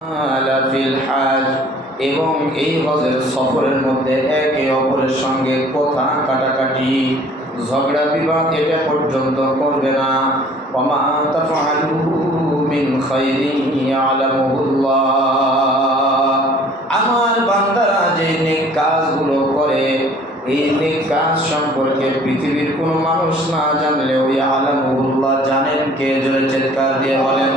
Feel হাজ এবং এই হজের সফরের মধ্যে একে অপরের সঙ্গে কথা কাটাকাটি ঝগড়া বিবাদ এটা পর্যন্ত করবে না। ওমা তাফআলু মিন খাইরিন ইয়ালামুহুল্লাহ। আমার বান্দারা যে নেক কাজগুলো করে এই নেক কাজ সম্পর্কে পৃথিবীর কোনো মানুষ না জানলেও ইয়ালামুহুল্লাহ জানেন কে? জোরে চিৎকার দিয়ে বলেন।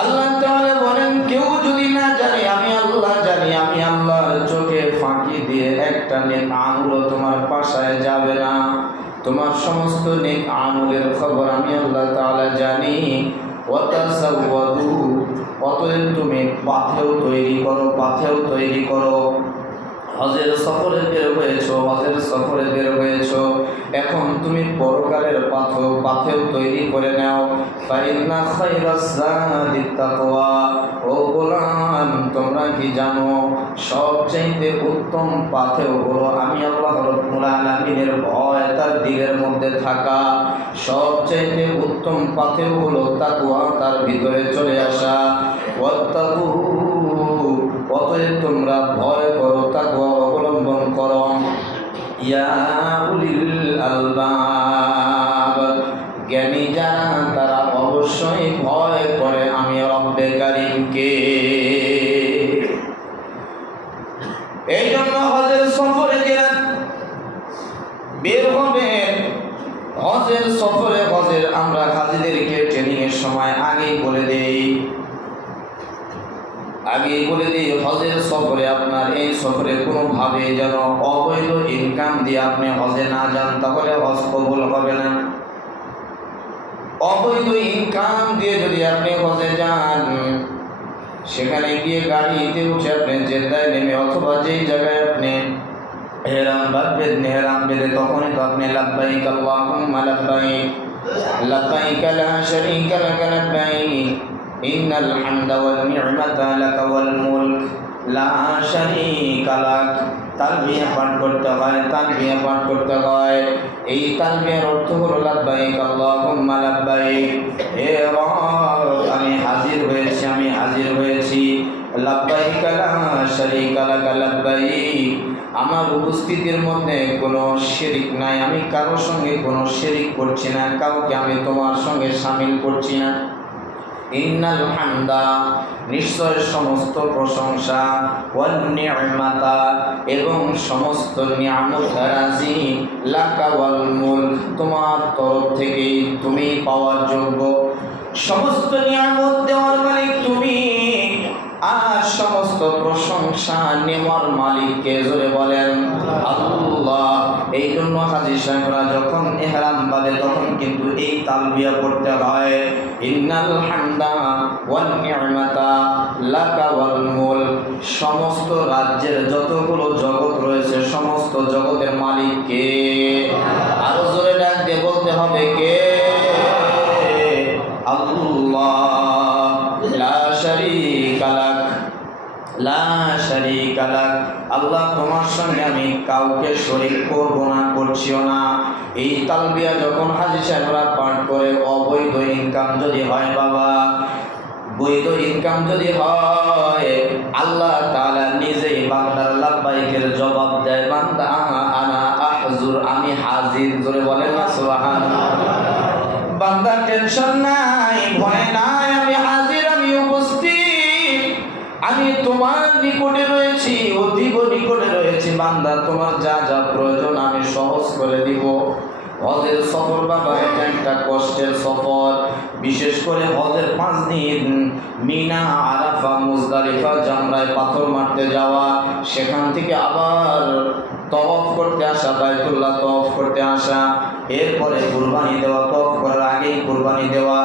আল্লাহ তাআলা বলেন, কেউ যদি না জানে আমি আল্লাহ জানি। আমি আল্লাহর চোখে ফাঁকি দিয়ে একটা নেক আমল তোমার পাশায় যাবে না। তোমার সমস্ত নেক আমলের খবর আমি আল্লাহ তাআলা জানি। ওয়াতাসাওয়াদু, অতএব তুমি পাথেও তৈরি করো। হজের সফরে বের হয়েছো, এখন তুমি পরকালের পাথেও তৈরি করে নাও। ফাইন্না খায়রাজ যাদিত তাকওয়া, ও গোলাম তোমরা কি জানো সবচেয়ে উত্তম পাথেও হলো আমি আল্লাহ রাব্বুল আলামিনের ভয় তার দিলের মধ্যে থাকা। সবচেয়ে উত্তম পাথেও হলো তাকওয়া, তার ভিতরে চলে আসা। ওয়াত্তাকু, অতএব তোমরা ভয় করো, তাকওয়া অবলম্বন করো। ইয়া উলিল আলবাব, জ্ঞানী যারা তারা অবশ্যই ভয় করে আমি রব্বে কারীমকে। এই জন্য হজের সফরে যারা বের হবেন, হজের আমরা হাজিদেরকে ট্রেনিং এর সময় আগেই বলে দেই হজের সফরে আপনার এই সফরে কোনোভাবে যেন অবৈধ ইনকাম দিয়ে আপনি হজে না যান, তাহলে হজ কবুল হবে না। অবৈধ ইনকাম দিয়ে যদি আপনি হজে যান, সেখানে গিয়ে গাড়িতে উঠে আপনি জেদ্দায় নেমে অথবা যেই জায়গায় আপনি এহরাম বেঁধে তখনই তো আপনি লাব্বাইক আল্লাহুম্মা লাব্বাইক, লাব্বাইক লা শারীকা লাক লাব্বাইক, ইন্নাল হামদা ওয়ান নি'মাতা লাকা ওয়াল মুলক লা শারীকা লাক। তালবিয়া পাঠ করতে হয়। এই তালবিয়ার অর্থ হলো লাব্বাইক আল্লাহুম্মা লাব্বাইক, হে রব আমি হাজির হয়েছি। লাব্বাইক লা শারীকা লাক লাব্বাইক, আমার উপস্থিতির মধ্যে কোনো শিরিক নাই, আমি কারোর সঙ্গে কোনো শিরিক করছি না, কাউকে আমি তোমার সঙ্গে শামিল করছি না। ইন্নাল হামদা, নিশ্চয় সমস্ত প্রশংসা, ওয়ান নি'মাতা, এবং সমস্ত নিয়ামত রাজি, লাকা ওয়াল মুলক, তোমার তরফ থেকেই তুমি পাওয়ার যোগ্য। সমস্ত নিয়ামত দেওয়ার মালিক তুমি, আর সমস্ত প্রশংসা নেওয়ার মালিককে। জোরে বলেন আল্লাহ। এই জন্য হাজী সাহেবরা যখন ইহরাম বাঁধে তখন কিন্তু এই তালবিয়া পড়তে হয়, ইন্নাল হামদা ওয়ান নি'মাতা লাকা ওয়াল মুলক। সমস্ত রাজ্যের যতগুলো জগৎ রয়েছে সমস্ত জগতের মালিক কে? আরো জোরে ডাক দিয়ে বলতে হবে কে? আল্লাহ। লা শারীকা লাক, লা শারীকা লাক, আল্লাহ তোমার সঙ্গে আমি কাউকে শরীক করব না, করছিও না। এই তালবিয়া যখন হাজী সাহেবরা পাঠ করে, অবৈধ ইনকাম যদি হয় বাবা, বৈধ ইনকাম যদি হয়, আল্লাহ তাআলা নিজেই বান্দার লাব্বাইকের জবাব দেয়, বান্দা আনা আহজুর, আমি হাজির। জোরে বলেন না সুবহানাল্লাহ। বান্দা টেনশন নাই, ভয় নাই, আমি হাজির, আমি উপস্থিত, আমি তোমার নিকটে রয়েছি, অতীব নিকটে রয়েছি। বান্দা তোমার যা যা প্রয়োজন আমি সহজ করে দিব। হজের সফর বাবা এটা একটা কষ্টের সফর, বিশেষ করে হজের 5 দিন মিনা, আরাফা, মুজদালিফা, জামরায় পাথর মারতে যাওয়া, সেখান থেকে আবার তওয়াফ করতে আসা, বাইতুল্লাহ তওয়াফ করতে আসা, এরপরে কুরবানি দেওয়া, তওয়াফ করার আগেই কুরবানি দেওয়া।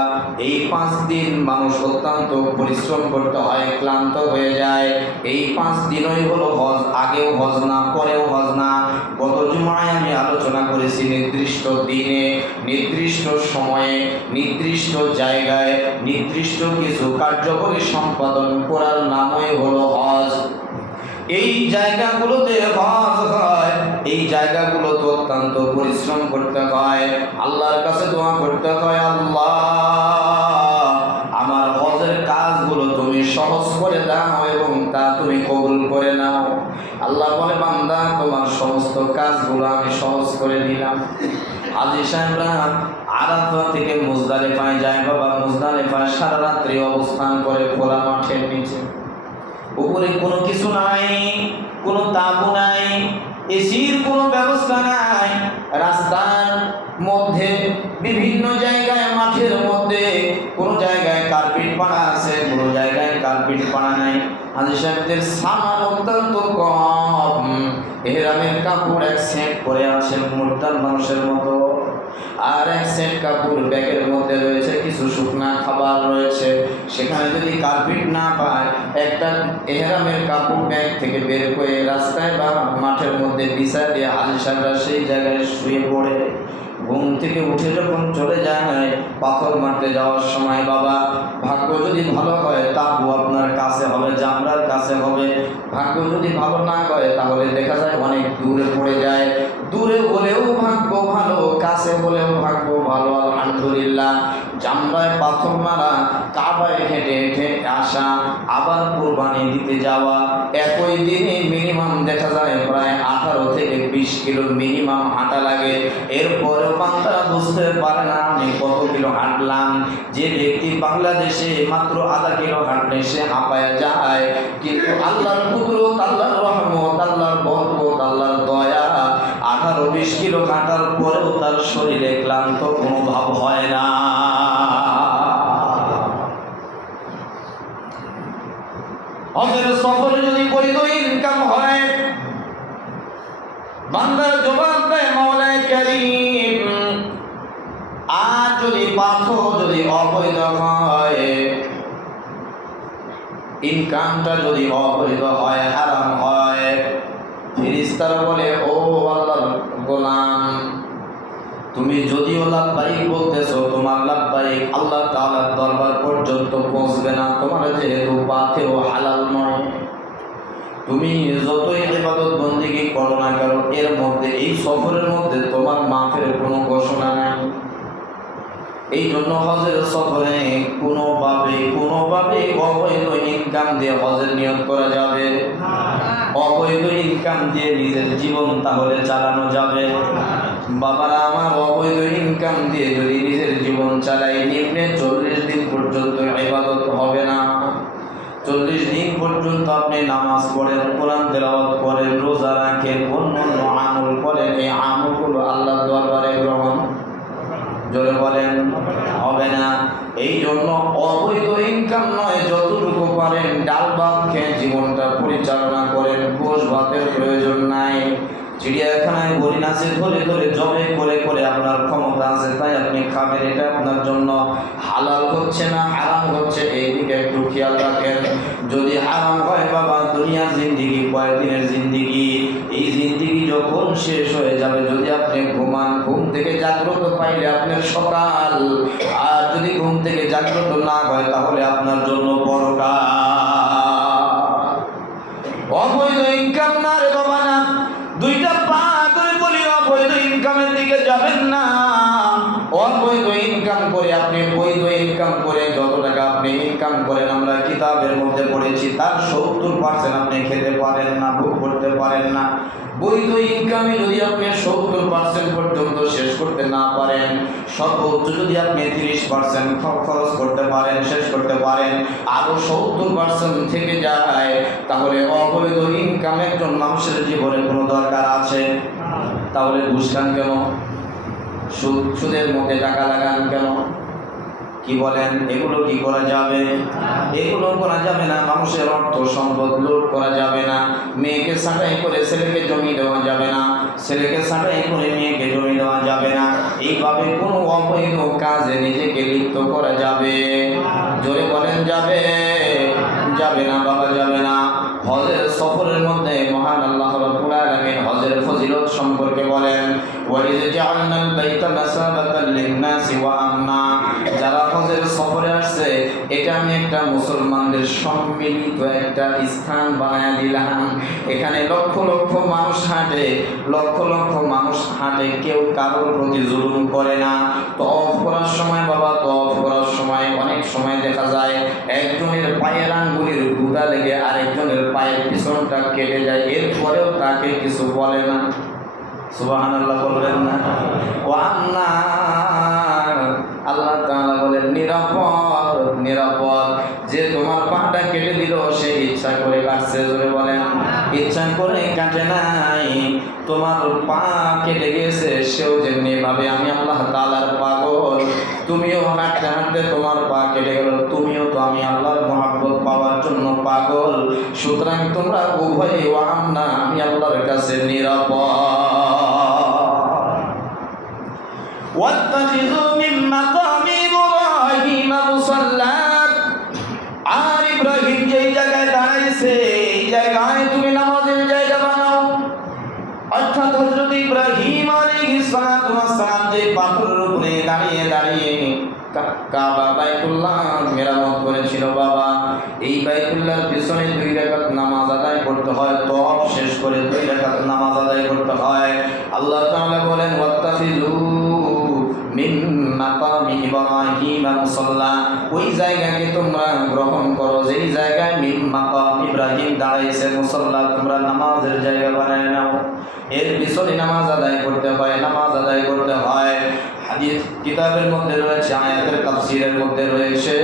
এই 5 দিন মানুষ অত্যন্ত পরিশ্রম করতে হয়, ক্লান্ত হয়ে যায়। এই 5 দিনই হলো হজ, আগেও হজ না, পরেও হজ না। গত জুমায় আমি আলোচনা করেছি নির্দিষ্ট দিনে, নির্দিষ্ট সময়ে, নির্দিষ্ট জায়গায়, নির্দিষ্ট কিছু কার্যকরী সম্পাদন করার নামই হলো হজ। এই জায়গাগুলোতে হজ হয়, এই জায়গাগুলোতে অত্যন্ত পরিশ্রম করতে হয়, আল্লাহর কাছে দোয়া করতে হয়, আল্লাহ আমার হজের কাজগুলো তুমি সহজ করে দাও এবং তা তুমি কবুল করে নাও। আল্লাহ বলে, বান্দা তোমার সমস্ত কাজগুলো আমি সহজ করে দিলাম। হাজী সাহেবরা আরাফা থেকে মুজদালিফায় যায় বাবা। মুজদালিফায় সারা রাত্রি অবস্থান করে খোলা মাঠের নিচে। উপরে কোনো কিছু নাই, কোনো তাবু নাই, এসির কোনো ব্যবস্থা নাই। রাস্তার মধ্যে বিভিন্ন জায়গায়, মাঠের মধ্যে কোনো জায়গায় কার্পেট পাড়া আছে, কোনো জায়গায় কার্পেট পাড়া নাই। হাজী সাহেবদের সামান অত্যন্ত কম। এহরামের কাপড় এক সেট পরে আছে মোটর মানুষের মতো, আর এক সেট কাপড় ব্যাগের মধ্যে রয়েছে, কিছু শুকনা খাবার রয়েছে। সেখানে যদি কার্পেট না পায়, একটা এহরামের কাপড় ব্যাগ থেকে বের করে রাস্তায় বা মাঠের মধ্যে বিছায় দিয়ে হাজী সাহেবরা সেই জায়গায় শুয়ে পড়ে। ঘুম থেকে উঠে যখন চলে যায় পাথর মারতে যাওয়ার সময়, বাবা ভাগ্য যদি ভালো হয় তাবু আপনার কাছে হবে, জামরার কাছে হবে। ভাগ্য যদি ভালো না হয় তাহলে দেখা যায় অনেক দূরে পড়ে যায়। দূরে হলেও ভাগ্য ভালো, কাছে হলেও ভাগ্য ভালো। আলহামদুলিল্লাহ, জামরায় পাথর মারা, কাবায় হেঁটে হেঁটে আসা, আবার কুরবানি দিতে যাওয়া, একই দিনে মিনিমাম দেখা যায় প্রায় 18 থেকে 20 কিলো মিনিমাম হাঁটা লাগে। এরপরেও বান্দা বুঝতে পারে না আমি কত কিলো হাঁটলাম। যে ব্যক্তি বাংলাদেশে মাত্র আধা কিলো হাঁটলে সে হাঁপায়া যায়, কিন্তু আল্লাহর কুদরত, আল্লাহর রহমত, আল্লাহর বরকত, আল্লাহর দয়া, 18-20 কিলো হাঁটার পরেও তার শরীরে ক্লান্ত অনুভব হয় না। হজের সফরে যদি বৈধ ইনকাম হয়, বান্দার জবাব দেয় মাওলানা কারীম। আর যদি পাথর যদি অবৈধ হয়, ইনকামটা যদি অবৈধ হয়, হারাম হয়, ফেরেশতারা বলে, ও আল্লাহর গোলাম, তুমি যদিও লাব্বাইক বলতেছো, তোমার লাব্বাইক আল্লাহ তাআলার দরবার পর্যন্ত পৌঁছবে না। তোমার যেহেতু পাথেও হালাল নয়, তুমি যতই ইবাদত বন্দেগী করো না কেন, এর মধ্যে এই সফরের মধ্যে তোমার মাফের কোনো ঘোষণা নাই। এই জন্য হজের সফরে কোনোভাবে অবৈধ ইনকাম দিয়ে হজের নিয়ত করা যাবে না। অবৈধ ইনকাম দিয়ে নিজের জীবন তাহলে চালানো যাবে বাবারা আমার। অবৈধ ইনকাম দিয়ে যদি নিজের জীবন চালাই, নিম্নে 40 দিন পর্যন্ত ইবাদত হবে না। 40 দিন পর্যন্ত আপনি নামাজ পড়েন, কোরআন তেলাওয়াত করেন, রোজা রাখেন, অন্যান্য আমল করেন, এই আমলগুলো আল্লাহর দরবারে গ্রহণ, জোরে বলেন, হবে না। এই জন্য অবৈধ ইনকাম নয়, যতটুকু পারেন ডাল ভাত খেয়ে জীবনটা পরিচালনা করেন। গোশ ভাতের প্রয়োজন নাই। চিড়িয়াখানায় হরিণ আছে, ধরে ধরে জবে করে করে আপনার ক্ষমতা আছে তাই আপনি খাবেন, এটা আপনার জন্য হালাল হচ্ছে না হারাম হচ্ছে, এই দিকে একটু খেয়াল রাখেন। যদি হারাম হয় বাবা, দুনিয়ার জিন্দিগি কয়েকদিনের জিন্দিগি, এই জিন্দিগি যখন শেষ হয়ে যাবে, যদি আপনি ঘুমান, ঘুম থেকে জাগ্রত পাইলে আপনার সকাল, আর যদি ঘুম থেকে জাগ্রত না হয় তাহলে আপনার জন্য পরকাল। অবৈধ ইনকাম না রে বাবা না, দুইটা পা ধরে বলি অবৈধ ইনকামের দিকে যাবেন না। অবৈধ ইনকাম করে আপনি বৈধ ইনকাম করে যত টাকা আপনি ইনকাম করেন, আমরা কিতাবের মধ্যে পড়েছি তার 70% আপনি খেতে পারেন না, ভোগ করতে পারেন না। বৈধ ইনকামে যদি আপনি 70% পর্যন্ত শেষ করতে না পারেন, সর্বোচ্চ যদি আপনি 30% খরচ করতে পারেন, শেষ করতে পারেন, আরো 70% থেকে যায়, তাহলে অবৈধ ইনকাম একজন মানুষের জীবনে কোনো দরকার আছে? তাহলে ঘুষ খান কেন? সুদের মধ্যে টাকা লাগান কেন? কি বলেন? এগুলো কি করা যাবে? এগুলো করা যাবে না। মানুষের অর্থ সম্পদ লুট করা যাবে না। মেয়েকে ছাঁটাই করে ছেলেকে জমি দেওয়া যাবে না, ছেলেকে ছাঁটাই করে মেয়েকে জমি দেওয়া যাবে না। এইভাবে কোনো অবৈধ কাজে নিজেকে লিপ্ত করা যাবে? জোরে বলেন, যাবে? যাবে না বাবা, যাবে না। হজের সফরের মধ্যে মহান আল্লাহ রাব্বুল আলামিন হজের ফজিলত সম্পর্কে বলেন, ওয়াইজ জাআলনাল বাইতা মাসাবাতাল লিন-নাসি ওয়া আমনা। যারা হজের সফরে আসছে এটা আমি একটা মুসলমানদের সম্মিলিত একটা স্থান বানায় দিলাম। এখানে লক্ষ লক্ষ মানুষ হাঁটে, লক্ষ লক্ষ মানুষ হাঁটে, কেউ কারোর প্রতি জুলুম করে না। তওয়াফ করার সময় বাবা, তওয়াফ করার সময় অনেক সময় দেখা যায় একজনের পায়ের আঙ্গুলের গুঁড়া লেগে আরেকজনের পায়ের পিছনটা কেটে যায়, এরপরেও তাকে কিছু বলে না। সুবহানাল্লাহ বলবেন না? আল্লাহ তাআলা বলেন নিরাপদ, নিরাপদ। যে তোমার পাটা কেটে দিল সে ইচ্ছা করে কাটছে, জোরে বলেন। ইচ্ছা করে কাটে নাই, তোমার পা কেটে গেছে, সেও যেমনি ভাবে আমি আল্লাহ তাআলার পাগল। তুমিও হাঁটতে হাঁটতে তোমার পা কেটে গেল, তুমিও তো আমি আল্লাহর মহব্বত পাওয়ার জন্য পাগল। সুতরাং তোমরা উভয়ে আমি আল্লাহর কাছে নিরাপদ। واتخذوا من مقام إبراهيم مصلى। আর ইব্রাহিম যেই জায়গায় দাঁড়াইছে এই জায়গায় তুমি নামাজের জায়গা বানাও। অর্থাৎ হযরত ইব্রাহিম আলাইহিস সালাতু ওয়াস সালাম যে পাথরের উপরে দাঁড়িয়ে দাঁড়িয়ে কাবা বাইতুল্লাহ মেরামত করেছিল বাবা, এই বাইতুল্লাহর পিছনে 2 রাকাত নামাজ আদায় করতে হয়, তওয়াফ শেষ করে 2 রাকাত নামাজ আদায় করতে হয়। আল্লাহ তাআলা বলেন ওয়াত্তাখিযু মিন মাকামি ইব্রাহিম মুসাল্লা, ওই জায়গাকে তোমরা গ্রহণ করো যেই জায়গায় মিন মাকাম ইব্রাহিম দাঁড়াইছে, মুসাল্লা তোমরা নামাজের জায়গা বানায় নাও। এর পিছনে নামাজ আদায় করতে হয়, নামাজ আদায় করতে হয়। হাদিস কিতাবের মধ্যে রয়েছে, আয়াতের তাফসীরের মধ্যে রয়েছে,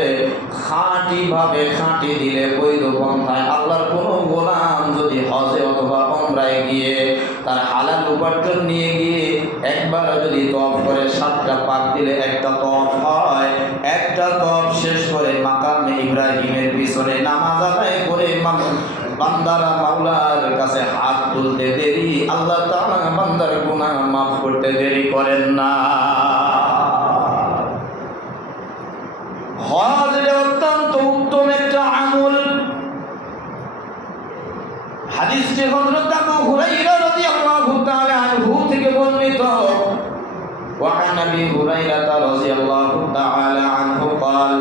খাঁটি ভাবে খাঁটি দিলে বৈধ পন্থায় আল্লাহর কোনো গোলাম যদি হজে অথবা উমরায় গিয়ে তার হালাল উপার্জন নিয়ে গিয়ে একবার যদি তওয়াফ করে 7টা পাক দিলে একটা তওয়াফ হয়। একটা তওয়াফ শেষ করে মাকামে ইব্রাহিমের পিছনে নামাজ আদায় করে বান্দারা মাওলার কাছে হাত তুলতে দেরি, আল্লাহ তাআলা বান্দার গুনাহ মাফ করতে দেরি করেন না। হজ অত্যন্ত উত্তম একটা আমল। হাদিসটি হযরত আবু হুরায়রা রাদিয়াল্লাহু তাআলা আনহু থেকে বর্ণিত। وعن ابي هريره رضي الله تعالى عنه قال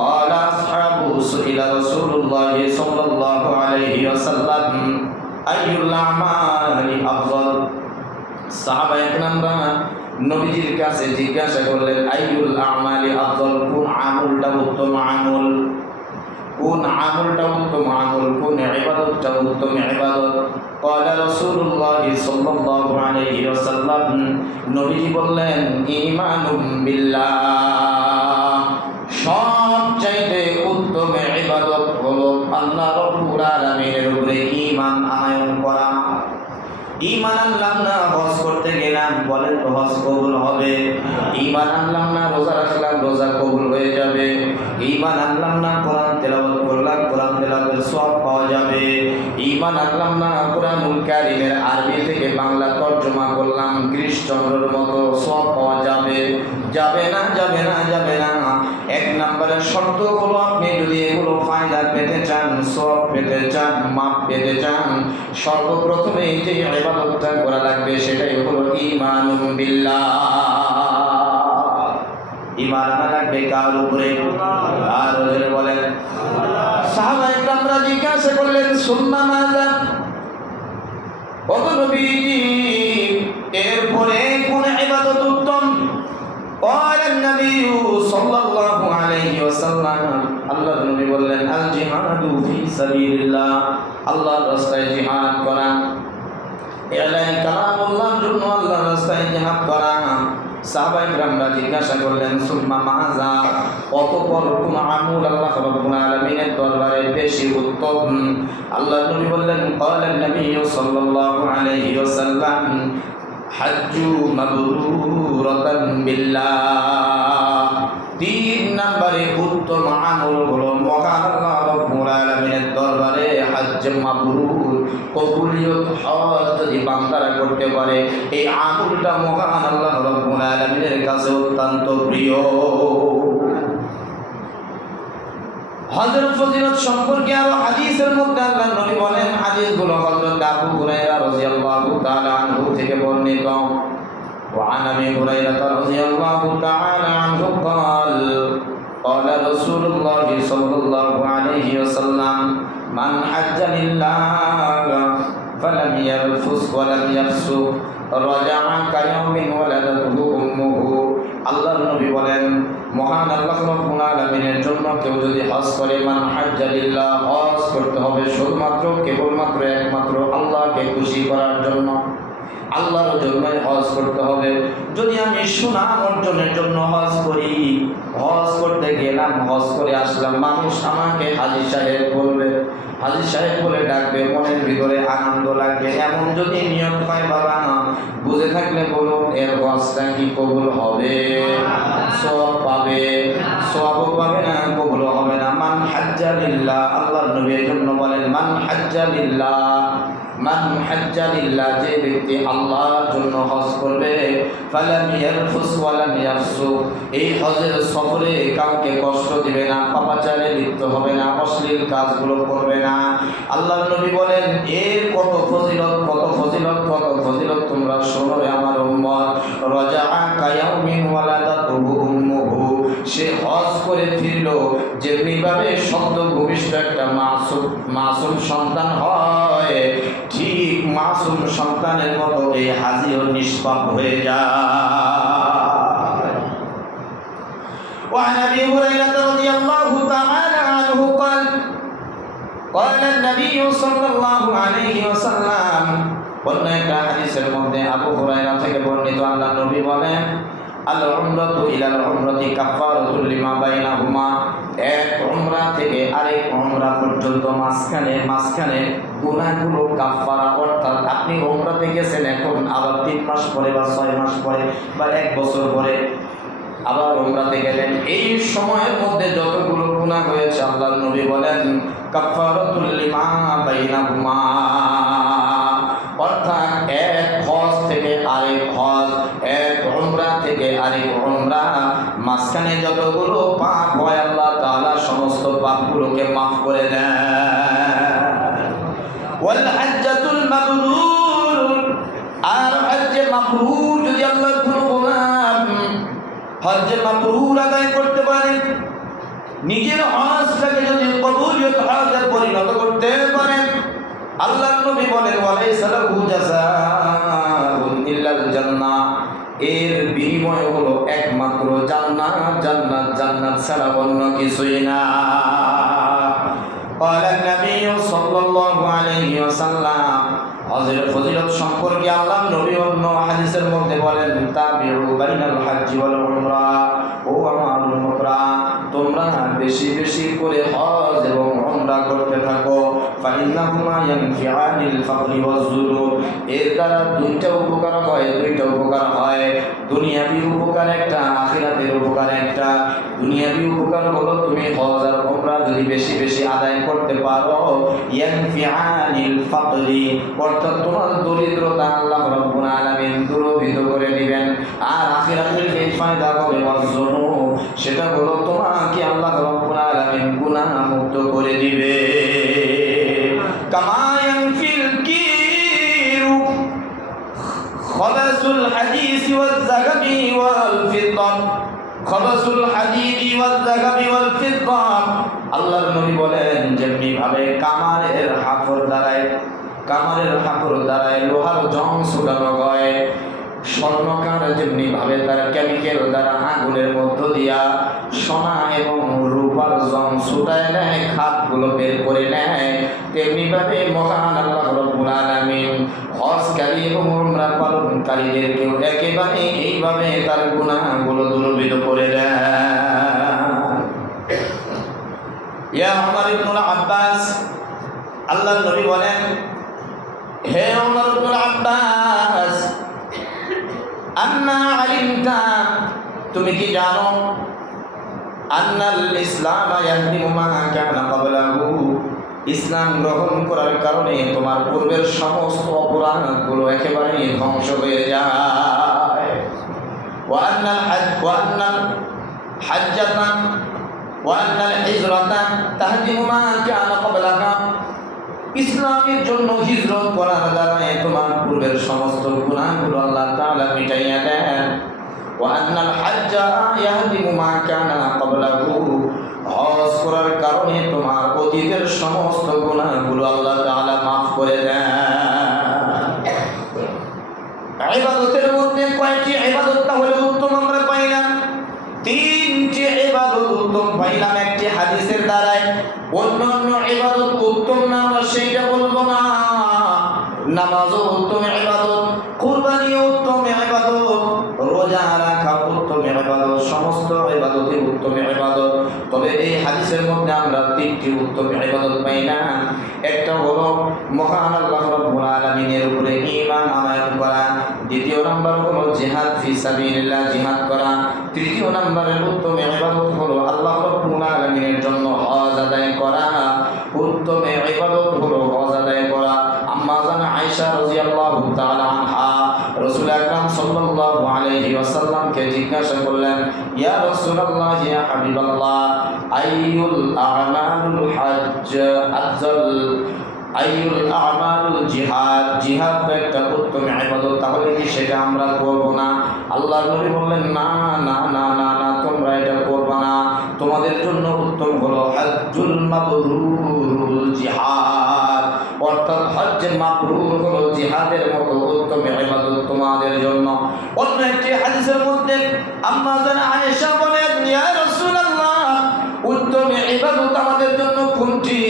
قال اصحابه سئل رسول الله صلى الله عليه وسلم اي الاعمال افضل। সাহাবায়ে কেরামরা নবীজির কাছে জিজ্ঞাসা করলেন আইয়ুল আমালি আফদল, কোন আমলটা উত্তম আমল, কোন আমলটা উত্তম আমল, কোন ইবাদতটা উত্তম ইবাদত। قال رسول الله صلى الله عليه وسلم, নবীজি বললেন ঈমানুম বিল্লাহ, সবচাইতে উত্তম ইবাদত হলো আল্লাহ রাব্বুল আলামিনের উপরে ঈমান আনয়ন করা। ঈমান আনলাম না, হজ করতে গেলাম, বলেন তো হজ কবুল হবে? ঈমান আনলাম না, রোজা রাখলাম, রোজা কবুল হয়ে যাবে? ঈমান আনলাম না, কোরআন তেলাওয়াত করলাম, কোরআন তেলাওয়াতের সওয়াব পাওয়া যাবে? ঈমান আনলাম না, কোরআনুল কারীমের আরবি থেকে বাংলা তরজমা করলাম, কৃষ্ণচন্দ্রের মতো সওয়াব পাওয়া যাবে? যাবে না, যাবে না, যাবে না। 1 নম্বরের শর্ত হলো আপনি যদি এগুলো ফায়দা পেতে চান, সওয়াব পেতে চান, মাপ পেতে চান, সর্বপ্রথমে যে ইবাদতটা করা লাগবে সেটাই হলো ঈমানুম বিল্লাহ। ঈমান আনা লাগবে কার উপরে? আর ওদের বলেন সাহাবায়ে কেরামরা জিজ্ঞাসা করলেন সুম্মা মাযা, ও নবীজি এরপরে কোন ইবাদত উত্তম? قال النبي صلى الله عليه وسلم, আল্লাহর নবী বললেন আল জিহাদু ফি সাবিলিল্লাহ, আল্লাহর রাস্তায় জিহাদ করা, ইলাহি কালামুল্লাহর জন্য আল্লাহর রাস্তায় জিহাদ করা। সাহাবায়ে কেরামরা জিজ্ঞাসা করলেন সুম্মা মাযা, অতঃপর কোন আমল আল্লাহ রাব্বুল আলামিনের দরবারে বেশি উত্তম? আল্লাহর নবী বললেন قال النبي صلى الله عليه وسلم হাজ্জু মাবরুরাতান বিল্লাহ। 3 নম্বরে উত্তম আমল হলো মহান আল্লাহ রাব্বুল আলামিনের দরবারে হজ্জ মাবরুর, কবুলিয়ত হজ যদি বান্দারা করতে পারে, এই আমলটা মহান আল্লাহ রাব্বুল আলামিনের কাছে অত্যন্ত প্রিয়। হজের ফজিলত সম্পর্কে আরো হাদিসের মধ্যে আল্লাহর নবী বলেন, হাদিসগুলো হযরত আবু হুরায়রা রাদিয়াল্লাহু তাআলা আনহু থেকে বর্ণিত। وعن ابي هريره رضي الله تعالى عنه قال قال رسول الله صلى الله عليه وسلم من حج لله فلم يرفث ولم يفسق رجع كيوم ولدته أمه আল্লাহর নবী বলেন মহান আল্লাহ রাব্বুল আলামিনের জন্য কেউ যদি হজ করে মান হাজ্জা লিল্লাহ হজ করতে হবে শুধুমাত্র কেবলমাত্র একমাত্র আল্লাহকে খুশি করার জন্য আল্লাহর জন্যই হজ করতে হবে। যদি আমি সুনাম অর্জনের জন্য হজ করি, হজ করতে গেলাম, হজ করে আসলাম, মানুষ আমাকে হাজী সাহেব বলবে, হাজী সাহেব বলে ডাকবে, মনের ভিতরে আনন্দ লাগবে, এমন যদি নিয়ত হয় বাবা বুঝে থাকলে বলুন এর হজটা কি কবুল হবে? সওয়াব পাবে? সওয়াবও পাবে না, কবুল হবে না। মান হাজ্জা লিল্লাহ, আল্লাহর নবী এর জন্য বলেন মান হাজ্জা লিল্লাহ, মান হাজ্জা লিল্লাহ, যে ব্যক্তি আল্লাহর জন্য হজ করবে ফালাম ইয়ারফুস ওয়ালাম ইয়াফসুক, এই হজের সফরে কাউকে কষ্ট দিবে না, পাপাচারে লিপ্ত হবে না, অশ্লীল কাজগুলো করবে না। আল্লাহর নবী বলেন এর কত ফজিলত, কত ফজিলত, কত ফজিলত তোমরা শোনো আমার উম্মত। রাজাআ কায়াউমিন ওয়ালাদাতুহু উম্মুহু, সে হজ করে ফিরল যেমনিভাবে শব্দ ভূমিষ্ঠ একটা মাসুম সন্তান হয়, ঠিক মাসুম সন্তানের মতো এই হাজিও নিষ্পাপ হয়ে যায়। وعن ابي هريره رضي الله تعالى عنه قال قال النبي صلى الله عليه وسلم, অন্য একটা হাদিসের মধ্যে আবু হুরায়রা থেকে বর্ণিত আল্লাহর নবী বলেন আল উমরাতু ইলাল উমরাতি কাফারাতুল লিমা বাইনাহুমা, এক উমরা থেকে আরেক উমরা পর্যন্ত মাঝখানে গুনাহগুলো কাফারা, অর্থাৎ আপনি উমরাতে গেছেন এখন আবার 3 মাস পরে বা 6 মাস পরে বা 1 বছর পরে আবার উমরাতে গেলেন, এই সময়ের মধ্যে যতগুলো গুনাহ হয়েছে আল্লাহর নবী বলেন কাফারাতুল লিমা বাইনাহুমা, অর্থাৎ এক হজ থেকে আরেক হজ, এক উমরা থেকে আরেক উমরা, মাঝখানে যতগুলো পাপ হয় আল্লাহ তাআলা সমস্ত পাপগুলোকে মাফ করে দেন। ওয়াল হাজ্জাতুল মাবরুর, আর হজ্জে মাবরুর যদি আল্লাহর কোনো গোলাম হজ্জে মাবরুর আদায় করতে পারে, নিজের হজটাকে যদি কবুলিয়ত হজে পরিণত করতে পারেন, আল্লাহর নবী বলেন ওয়ালাইসা লাহু জাযাউন ইল্লাল জান্নাহ, এর বিনিময় হলো একমাত্র জান্নাত, জান্নাত, জান্নাত ছাড়া অন্য কিছুই না। قال النبي صلى الله عليه وسلم, হজের ফজিলত সম্পর্কে আল্লাহর নবী অন্য হাদিসের মধ্যে বলেন তাবিউ বাইনাল হাজ্জি ওয়াল উমরা, ও আমার উম্মতরা তোমরা বেশি বেশি করে হজ এবং উমরা করতে থাকো। ফাইন্নাহুমা ইয়ানফিআনিল ফাকরি ওয়াজ যুলুম, এর দ্বারা দুইটা উপকার হয়, দুনিয়াবি উপকার একটা, আখিরাতের উপকার একটা। দুনিয়াবি উপকার হলো তুমি হজ আর উমরা যদি বেশি বেশি আদায় করতে পারো, ইয়ানফিআনিল ফাকরি, অর্থাৎ তোমার দরিদ্রতা আল্লাহ রাব্বুল আলামিন দূরীভূত করে দিবেন। আর আখিরাতের যে ফায়দা হবে ওয়াজ যুলুম, সেটা হলো তোমাকে আল্লাহ রাব্বুল আলামিন গুনাহ মুক্ত করে দিবে। কামা ইয়ানফিল কিরু খাবাসুল হাদিস ওয়াজ যাহাবি ওয়াল ফিদ্দা, খাবাসুল হাদিদি ওয়াজ যাহাবি ওয়াল ফিদ্দা, আল্লাহর নবী বলেন যেমনি ভাবে কামারের হাফর দ্বারায় লোহার জং ছুটানো হয়, স্বর্ণকার যেমনি ভাবে তার কেমিক্যাল দ্বারা আগুনের মধ্য দিয়া সোনা এবং রূপার জং ছুটায় নেয়, খাতগুলো বের করে নেয়, তেমনি ভাবে মহান আল্লাহ রাব্বুল আলামিন হজকারী এবং উমরা পালনকারীদেরকেও একেবারে এইভাবে তার গুনাহগুলো দূরীভূত করে দেয়। ইয়া উমর ইবনুল আব্বাস, আল্লাহর নবী বলেন হে উমর ইবনুল আব্বাস, আন্না আলিমতা, তুমি কি জানো আন্নাল ইসলাম ইয়াহদিমু মা কানা ক্বাবলাহু, ইসলাম গ্রহণ করার কারণে তোমার পূর্বের সমস্ত অপরাধগুলো একেবারে ধ্বংস হয়ে যায়। ওয়া আন্নাল হাজ্জাতা ওয়া আন্নাল হিজরাতা তাহদিমু মা কানা ক্বাবলাহা, ইসলামের জন্য হিজরত করার দ্বারা তোমার পূর্বের সমস্ত গুনাহগুলো আল্লাহ তাআলা মিটাইয়া দেন। ওয়া আন্নাল হাজ্জা ইয়াহদিমু মা কানা ক্বাবলাহু, করার কারণে তোমার অতীতের সমস্ত গুনাহগুলো আল্লাহ তাআলা মাফ করে দেন। ইবাদতের মধ্যে কয়টি ইবাদত তাহলে উত্তম আমরা পাইলাম? তিনটি ইবাদত উত্তম পাইলাম একটি হাদিসের দ্বারাই। অন্যান্য ইবাদত উত্তম না আমরা সেইটা বলবো না। নামাজও উত্তম ইবাদত, কুরবানিও উত্তম ইবাদত, রোজা রাখা উত্তম ইবাদত, সমস্ত ইবাদতই উত্তম ইবাদত। তবে এই হাদিসের মধ্যে আমরা তিনটি উত্তম ইবাদত পাই না। একটা হলো মহান আল্লাহ রাব্বুল আলামিনের উপরে ঈমান আনয়ন করা, দ্বিতীয় নাম্বার হলো জিহাদ ফি সাবিলিল্লাহ, জিহাদ করা, তৃতীয় নাম্বারের উত্তম ইবাদত হলো আল্লাহ রাব্বুল আলামিনের জন্য হজ আদায় করা। উত্তম ইবাদত হলো হজ আদায় করা। আম্মা জান আয়েশা রাদিয়াল্লাহু তাআলা আনহা রাসূল আকরাম সাল্লাল্লাহু আলাইহি ওয়াসাল্লামকে জিজ্ঞাসা করলেন, ইয়া রাসূলুল্লাহ, ইয়া হাবিবাল্লাহ, আইয়ুল আমালুল হজ্জ আফজাল, আইয়ুল আমালুল জিহাদ, জিহাদ তো একটা উত্তম ইবাদত, তাহলে কি সেটা আমরা করব না? আল্লাহর নবী বললেন, না না না না না, তোমরা এটা করবে না। তোমাদের জন্য উত্তম হলো হজ্জুল মাবরুরুল জিহাদ, অর্থাৎ হজ্জে মাবরুর হলো জিহাদের মতো উত্তম ইবাদত তোমাদের জন্য। অন্য একটি হাদিসের মধ্যে আম্মা জান আয়েশা বলেন, ইয়া রাসূলুল্লাহ, উত্তম ইবাদত আমাদের জন্য কোনটি?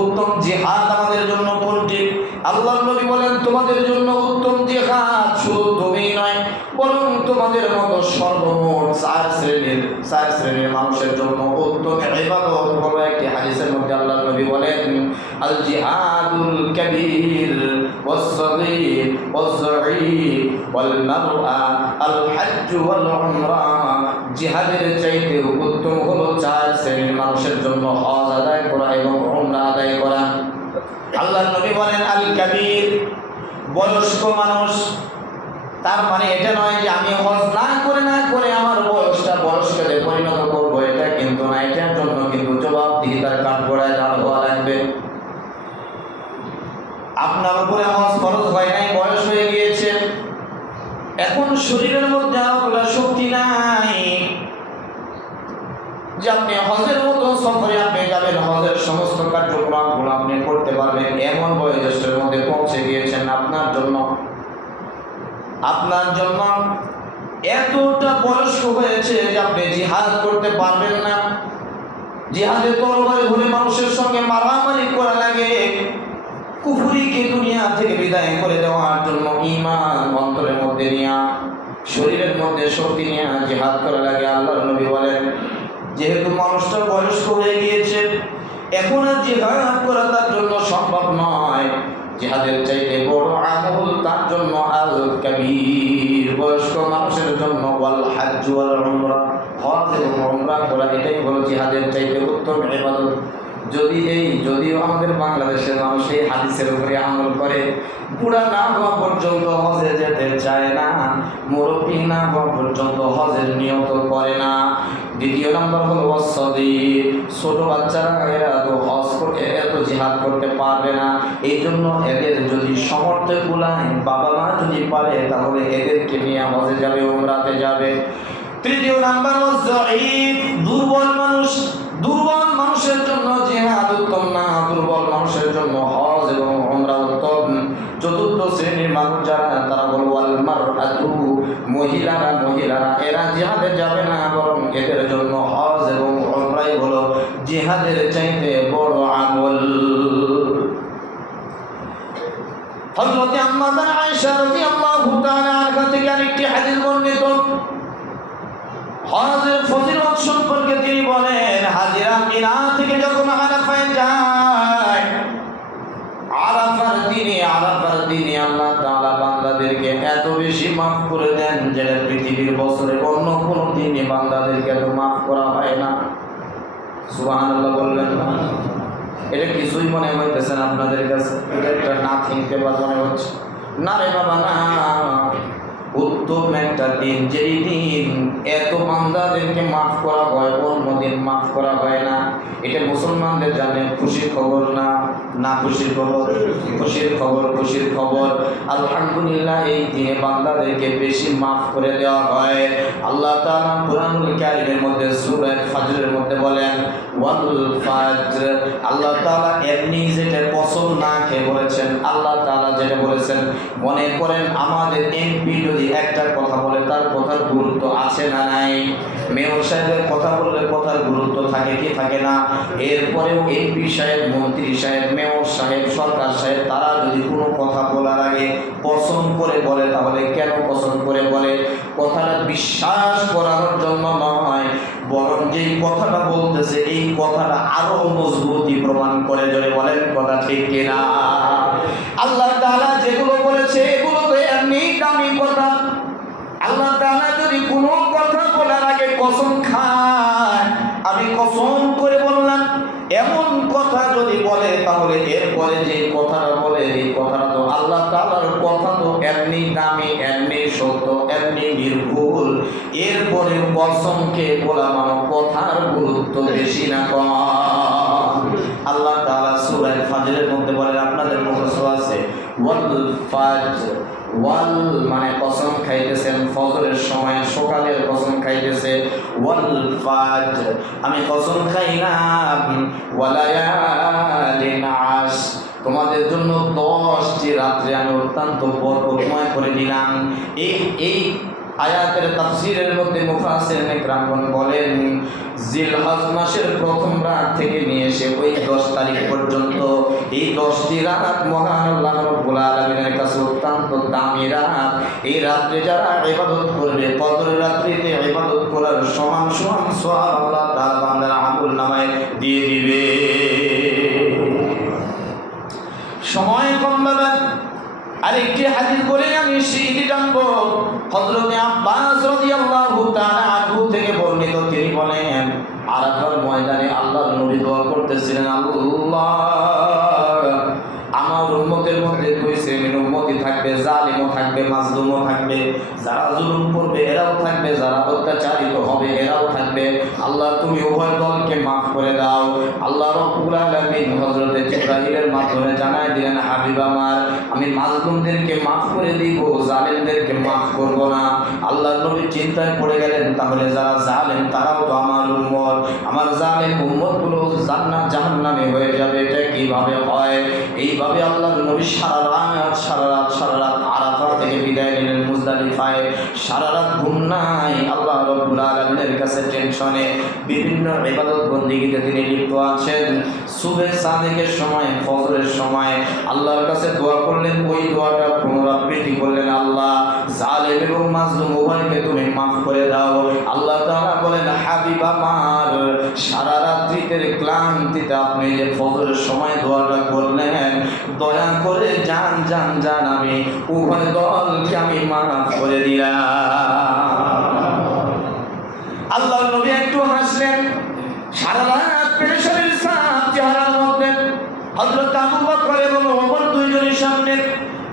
উত্তম জিহাদ আমাদের জন্য কোনটি? আল্লাহর নবী বলেন, তোমাদের জন্য উত্তম জিহাদ শুধু তুমি নয়, বরং তোমাদের মতো সর্বমোট চার শ্রেণীর মানুষের জন্য উত্তম ইবাদত হলো। একটি হাদিসের মধ্যে আল্লাহর নবী বলেন, আল জিহাদুল কাবীর ওয়াস সাগীর ওয়াস যাঈফ ওয়াল মারআ আল হজ্জ ওয়াল উমরা, জিহাদের চাইতে উত্তম হলো চার শ্রেণীর মানুষের জন্য হজ আদায় করা এবং উমরা আদায় করা। আল্লাহর নবী বলেন, আল কাবীর, বয়স্ক মানুষ। তার মানে এটা নয় যে আমি হজ না করে আমার বয়স্কদের পরিণত করবো, এটা কিন্তু না। এটার জন্য কিন্তু জবাবদিহিতার কাঠগড়ায় দাঁড় হওয়া লাগবে। আপনার উপরে হজ ফরজ হয় নাই, বয়স হয়ে গিয়েছে, এখন শরীরের মধ্যে আর শক্তি নাই যে আপনি হজের মতো সফরে আপনি যাবেন, হজের সমস্ত কার্যক্রমগুলো আপনি করতে পারবেন, এমন বয়োজ্যেষ্ঠের মধ্যে পৌঁছে গিয়েছেন। আপনার জন্য এতটা বয়স্ক হয়েছে যে আপনি জিহাদ করতে পারবেন না। জিহাদে তরবারি ধরে মানুষের সঙ্গে মারামারি করা লাগে, কুফরিকে দুনিয়া থেকে বিদায় করে দেওয়ার জন্য ঈমান অন্তরের মধ্যে নিয়ে, শরীরের মধ্যে শক্তি নিয়ে জিহাদ করা লাগে। আল্লাহর নবী বলেন, যেহেতু মানুষটা বয়স্ক হয়ে গিয়েছে, এখন আর জিহাদ করা তার জন্য সম্ভব নয়। জিহাদের চাইতে বড় আমল তার জন্য আল কাবীর, বয়স্ক মানুষের জন্য ওয়াল হজ্জ ওয়াল উমরা, হজ এবং উমরা করা, এটাই হলো জিহাদের চাইতে উত্তম ইবাদত। যদিও আমাদের বাংলাদেশের মানুষ এই হাদিসের উপরে আমল করে, বুড়া না হওয়া পর্যন্ত হজে যেতে চায় না, মুরব্বী না হওয়া পর্যন্ত হজের নিয়ত করে না। দ্বিতীয় নম্বর হলো ওয়াসসাগীর, ছোট বাচ্চারা এরা তো হজ করতে, এরা তো জিহাদ করতে পারবে না, এই জন্য এদের যদি সামর্থ্য কুলায়, বাবা মা যদি পারে, তাহলে এদেরকে নিয়ে হজে যাবে, উমরাতে যাবে। তৃতীয় নাম্বার ওয়াসযাঈফ, দুর্বল মানুষের জন্য জিহাদ উত্তম না, দুর্বল মানুষের জন্য হজ এবং উমরা উত্তম। চতুর্থ শ্রেণীর মানুষ যারা, তারা হলো ওয়াল মারআতু, মহিলারা এরা জিহাদে যাবে না, বরং এদের জন্য হজ এবং উমরাই হলো জিহাদের চাইতে বড় আমল। হযরত আম্মা জান আয়েশা রাদিয়াল্লাহু তাআলা আনহা থেকে আরেকটি হাদিস বর্ণিত, হজের ফজিলত সম্পর্কে তিনি বলেন, হাজিরা মিনা থেকে যখন আরাফায় যায়, আরাফার দিনে আল্লাহ তাআলা বান্দাদেরকে এত বেশি মাফ করে দেন যে পৃথিবীর বছরে অন্য কোনো দিনে বান্দাদেরকে এত মাফ করা হয় না। সুবহানাল্লাহ বলবেন না? এটা কিছুই মনে হইতেছে না আপনাদের কাছে? এটা একটা নাথিং পেপার মনে হচ্ছে না রে বাবা, না। উত্তম একটা দিন, যেই দিন এত বান্দাদেরকে মাফ করা হয়, অন্য দিন মাফ করা হয় না। এটা মুসলমানদের জানে খুশির খবর না, না খুশির খবর? খুশির খবর। আলহামদুলিল্লাহ, এই দিনে বান্দাদেরকে বেশি মাফ করে দেওয়া হয়। আল্লাহ তাআলা কুরআনুল কারীমের মধ্যে সূরা ফাজরের মধ্যে বলেন, ওয়াল ফাজর। আল্লাহ তাআলা এমনি যেটা কসম না খেয়ে বলেছেন, আল্লাহ তাআলা যেটা বলেছেন, মনে করেন আমাদের এমপি যদি একটা কথা বলে তার কথার গুরুত্ব আছে না নাই? মেয়র সাহেবের কথা বললে কথার গুরুত্ব থাকে কি থাকে না? এরপরেও এমপি সাহেব, মন্ত্রী সাহেব, মেয়র সাহেব, সরকার সাহেব তারা যদি কোনো কথা বলার আগে কসম করে বলে, তাহলে কেন কসম করে বলে? কথাটা বিশ্বাস করানোর জন্য নয়, বরং যেই কথাটা বলতেছে এই কথাটা আরো মজবুতি প্রমাণ করে। জোরে বলেন কথা ঠিক কিনা? আল্লাহ তাআলা যেগুলো বলেছে এগুলো তো এমনি দামি কথা। আল্লাহ তাআলা যদি কোনো কথা বলার আগে কসম খায়, আমি কসম করে বললাম, এমন কথা যদি বলে, তাহলে এরপরে যে কথাটা বলে এই কথাটা তো আল্লাহ তাআলার কথা, তো এমনি দামি, এমনি সত্য, এমনি নির্ভুল। এরপরে কসমকে বলা মানে কথার গুরুত্ব বেশি না কম? আল্লাহ তাআলা সূরা ফাজরের মধ্যে বলেন, আপনাদের মুখস্থ আছে, ওয়াল ফাজর। ওয়াল মানে কসম খাইতেছেন ফজরের সময়, সকালের কসম খাইতেছে। ওয়াল ফাজর আমি কসম খাইলাম, ওয়ালায়ালিন আশ তোমাদের জন্য 10টি রাত্রে আমি অত্যন্ত বরকতময় করে দিলাম। এই আয়াতের তাফসীরের মধ্যে মুফাসসিরিন ইকরামগণ বলেন, জিলহজ মাসের প্রথম রাত থেকে নিয়ে এসে ওই 10 তারিখ পর্যন্ত এই 10টি রাত মহান আল্লাহ রাব্বুল আলামিনের কাছে অত্যন্ত দামি রাত। এই রাত্রে যারা ইবাদত করবে, কদরের রাত্রিতে ইবাদত করার সমান সমান সওয়াব আল্লাহ তাআলা বান্দার আমলনামায় দিয়ে দিবে। সময় কম বাবা, আরেকটি হাদিস বলে আমি সিঁড়ি টানবো। হযরত আব্বাস রাদিয়াল্লাহু তাআলা আনহু থেকে বর্ণিত, তিনি বলেন, আরাফার ময়দানে আল্লাহর নবী দোয়া করতেছিলেন, আল্লাহ আমার উম্মতের মধ্যে দুই শ্রেণীর উম্মতি থাকবে, জালিমও থাকবে, মাজলুমও থাকবে। যারা জুলুম করবে এরাও থাকবে, যারা অত্যাচারিত হবে এরাও থাকবে। আল্লাহ তুমি উভয় দলকে মাফ করে দাও। আল্লাহ রাব্বুল আলামিন হযরত জিবরাইলের মাধ্যমে জানায় দিলেন, হাবিব আমার, আমি মাজলুমদেরকে মাফ করে দিব, জালিমদেরকে মাফ করব না। আল্লাহর নবী চিন্তায় পড়ে গেলেন, তাহলে যারা জালিম তারাও তো আমার উম্মত, আমার জালিম উম্মতগুলো জান্নাত জাহান্নামে হয়ে যাবে, এটা কিভাবে হয়? এইভাবে আল্লাহর নবী সারা রাত আরাফা থেকে বিদায় নিলেন মুজদালিফায়। সারা রাত ঘুম নাই, আল্লাহ রাব্বুল আলামিনের কাছে টেনশনে বিভিন্ন ইবাদত বন্দেগীতে তিনি লিপ্ত আছেন। সুবহে সাদিকের সময়, ফজরের সময় আল্লাহর কাছে দোয়া করলেন, ওই দোয়াটা পুনরাবৃত্তি করলেন, আল্লাহ জালিম এবং মাজলুম উভয়কে তুমি মাফ করে দাও। আল্লাহ তাআলা বলেন, হাবিব আমার, সারা রাত্রিতে ক্লান্তিতে আপনি যে ফজরের সময় দোয়াটা করলেন, দয়া করে জান আমি উভয় দলকে আমি মাফ করে দিলাম। আল্লাহ নবী একটু হাসলেন। সারা রাত পেরেশানির ছাপ চেহারার মধ্যে হযরত আবু বকর এবং ওমর দুইজনের সামনে।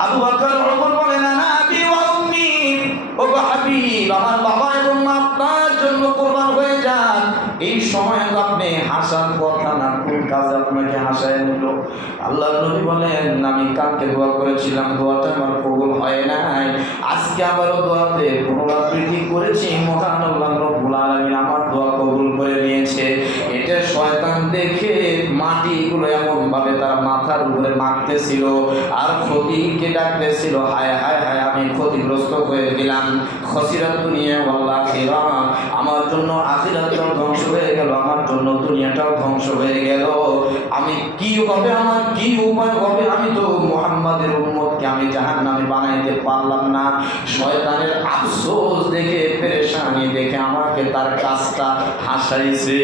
আবু বকর ওমর বলেন, আনা আবি ওয়া উম্মি, ও হাবিব, আমার বাবা এবং মা আপনার জন্য কুরবান হয়ে যান। এই সময় আপনি হাসার কথা না, কোন কাজে আপনাকে হাসায় নিল? আল্লাহর নবী বলেন, আমি কালকে দোয়া করেছিলাম, দোয়াটা আমার কবুল হয় নাই, আজকে আবারও দোয়াতে পুনরাবৃত্তি করেছি, মহান আল্লাহ রাব্বুল আলামিন আমার দোয়া কবুল করে নিয়েছে। এটা শয়তান দেখে মাটিগুলো এমন ভাবে তার মাথার উপরে মাখতেছিল আর ক্ষতিকে ডাকতেছিল, হায় হায় হায়, আমি ক্ষতিগ্রস্ত হয়ে গেলাম, খসিরাত দুনিয়া ওয়াল আখিরা, আমার জন্য আখিরাতটাও ধ্বংস হয়ে গেল, আমার জন্য দুনিয়াটাও ধ্বংস হয়ে গেল। আমি কি হবে, আমার কি উপায় হবে? আমি তো মুহাম্মাদের উম্মতকে আমি জাহান্নামে বানাইতে পারলাম না। শয়তানের আফসোস দেখে, পেরেশানি দেখে আমাকে তার কাজটা হাসাইছে।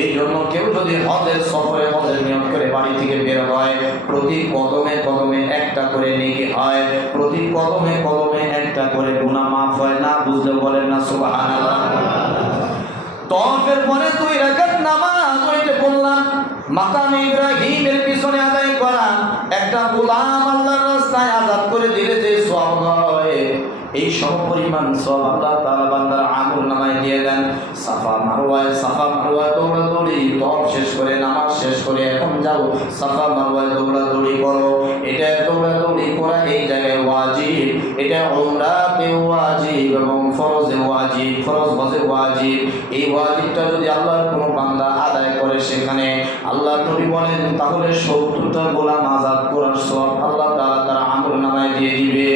এই জন্য কেউ যদি হজের সফরে হজের নিয়ম করে বাড়ি থেকে বের হয়, প্রতি কদমে কদমে একটা করে নেকি হয়, প্রতি কদমে কদমে একটা করে গুনাহ মাফ হয়। না বুঝলে বলেন না সুবহানাল্লাহ। তওয়াফের পরে 2 রাকাত নামাজ ওইটা বললাম, মাকামে ইব্রাহিমের পিছনে আদায় করা, একটা গোলাম আল্লাহর রাস্তায় আযাদ করে দিলে যে সওয়াব হয়, এই সমপরিমাণ সব আল্লাহ তাআলা বান্দার আমল নামায় দিয়ে দেন। সাফা মারওয়ায় দৌড়াদৌড়ি, তওয়াফ শেষ করে নামাজ শেষ করে এখন যাও সাফা মারওয়ায় দৌড়াদৌড়ি করো। এটা দৌড়াদৌড়ি করা এই জায়গায় ওয়াজিব, এটা উমরাতে ওয়াজিব এবং ফরজে ওয়াজিব, ফরজ হজে ওয়াজিব। এই ওয়াজিবটা যদি আল্লাহর কোনো বান্দা আদায় করে সেখানে আল্লাহ নবী বলেন তাহলে 70টা গোলাম আজাদ করার সওয়াব আল্লাহ তাআলা তার আমল নামায় দিয়ে দিবে।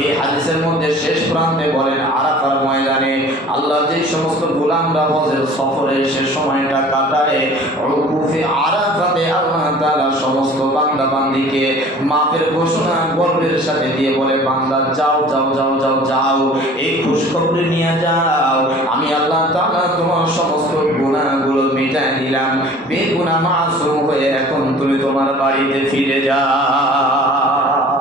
এই হাদিসের মধ্যে শেষ প্রান্তে বলেন আরাফার ময়দানে আল্লাহ যে সমস্ত গোলামরা হজের সফরে সে সময়টা কাটায়, উকুফে আরাফাতে আল্লাহ তাআলা সমস্ত বান্দা বান্দিকে মাফের ঘোষণা গর্বের সাথে দিয়ে বলে বান্দা যাও যাও যাও যাও যাও, এই খুশখবরি নিয়ে যাও, আমি আল্লাহ তাআলা তোমার সমস্ত গুনাহগুলো মিটাই দিলাম, বেগুনাহ মাসুম হয়ে এখন তুমি তোমার বাড়িতে ফিরে যাও।